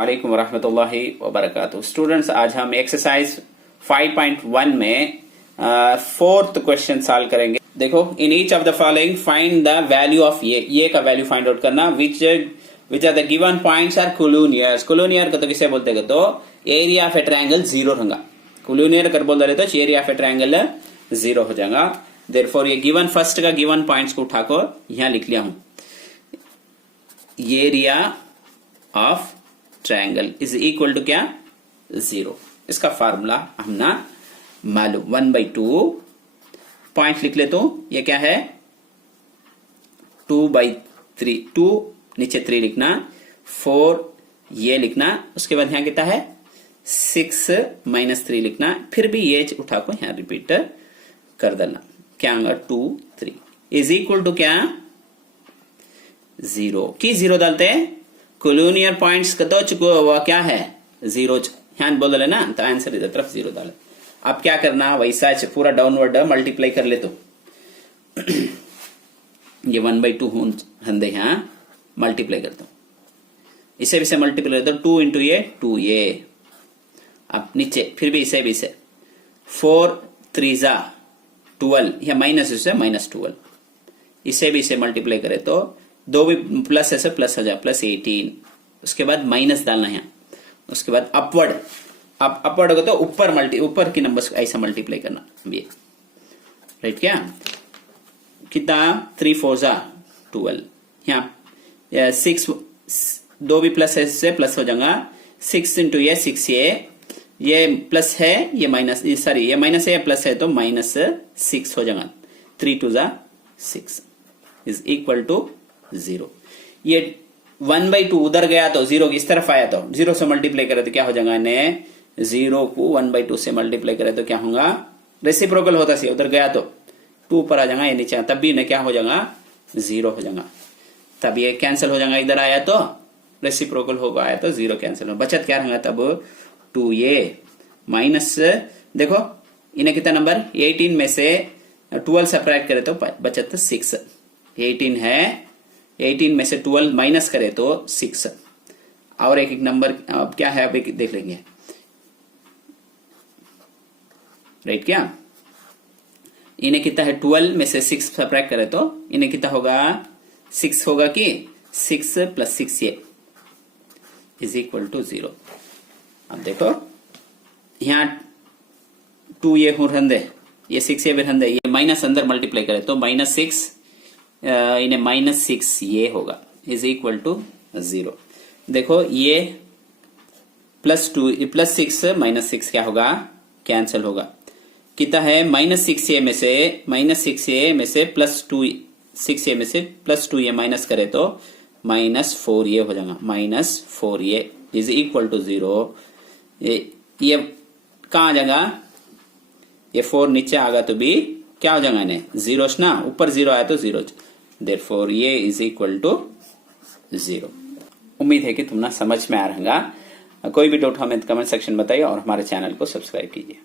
अस्सलामुअलैकुम वरहमतुल्लाहि वबरकातुहू। स्टूडेंट्स, आज हम एक्सरसाइज 5.1 में फोर्थ क्वेश्चन सॉल्व करेंगे। देखो, in each of the following find the value of ये का वैल्यू फाइंड आउट करना। Which are the given points are collinears. Collinear को तो किसे बोलते हैं? तो area of a triangle zero रहेगा। कोलोनियर कर बोल रहे तो area of a triangle zero हो जाएगा। देयरफॉर ये गिवन फर्स्ट का गिवन पॉइंट्स को उठाकर यहां लिख लिया हूं। Area of triangle is equal to क्या? जीरो। इसका फार्मूला हम ना मालूम 1/2 पॉइंट लिख ले तो ये क्या है? 2/3। 2 नीचे 3 लिखना, 4 ये लिखना, उसके बाद यहां कितना है 6 - 3 लिखना, फिर भी ये उठा को यहां रिपीट कर देना। क्या होगा? 2 3 इज इक्वल टू क्या? जीरो। की जीरो डालते हैं कोलोनियर पॉइंट्स का तो वो क्या है? जीरो। यहां बोल रहे ना, तो आंसर इधर तरफ जीरो डाले। अब क्या करना? वैसा पूरा डाउनवर्ड मल्टीप्लाई कर ले तो ये 1/2 हंदे यहां मल्टीप्लाई करता हूं, इसे भी से मल्टीप्लाई करता हूं। 2 इंटू ये 2a। अब नीचे फिर भी इसे भी से 4 3 12, यह माइनस से -12, इसे भी इसे मल्टीप्लाई करे तो दो भी प्लस ऐसे प्लस हो जाए +18। उसके बाद माइनस डालना है, उसके बाद अपवर्ड। अब अपवर्ड होगा तो ऊपर की नंबर्स ऐसा मल्टीप्लाई करना। ये राइट क्या? कितना? 3 4 12। यहाँ 6 दो भी प्लस ऐसे प्लस हो जाएगा। 6 इंटू ये 6a, ये प्लस है ये माइनस, सॉरी ये माइनस है प्लस है तो -6 हो जाएगा। 3 2 6 इज इक्वल टू 0। ये 1/2 उधर गया तो जीरो इस तरफ आया तो जीरो से मल्टीप्लाई करे तो क्या हो जाएगा? ने 0 को 1/2 से मल्टीप्लाई करे तो क्या होगा? रेसिप्रोकल होता सी, उधर गया तो 2 पर आ जाएगा, ये नीचे तब भी ने क्या हो जाएगा? 0 हो जाएगा। तब ये कैंसिल हो जाएगा, इधर आया तो रेसिप्रोकल होगा, आया तो 0 कैंसिल हो। बचत क्या रहेगा तब? 2a माइनस, देखो इन्हें कितना नंबर 18 में से 12 सब्ट्रैक्ट करे तो बचत 6। 18 है, 18 में से 12 माइनस करे तो 6। और एक एक नंबर अब क्या है, अब एक देख लेंगे। राइट क्या? इन्हें कितना है? 12 में से 6 सब्ट्रैक्ट करे तो इन्हें कितना होगा? 6 होगा कि 6 + 6a इज इक्वल टू 0। अब देखो यहां 2a हो रंदे, ये 6a भी रंदे, ये माइनस अंदर मल्टीप्लाई करे तो -6 इन्हें -6 ये होगा इज इक्वल टू 0। देखो ये +2 +6 -6 क्या होगा? कैंसिल होगा। कितना है? -6a में से -6a में से +2 6a में से +2a माइनस करे तो -4a हो जाएगा। -4a is equal to 0। ये कहाँ आ जाएगा? ये 4 नीचे आगा तो भी क्या हो जाएगा? इन्हें जीरो ना, ऊपर 0 आया तो 0। देयरफॉर ये इज इक्वल टू 0। उम्मीद है कि तुम ना समझ में आ रहा। कोई भी डाउट हमें कमेंट सेक्शन बताइए और हमारे चैनल को सब्सक्राइब कीजिए।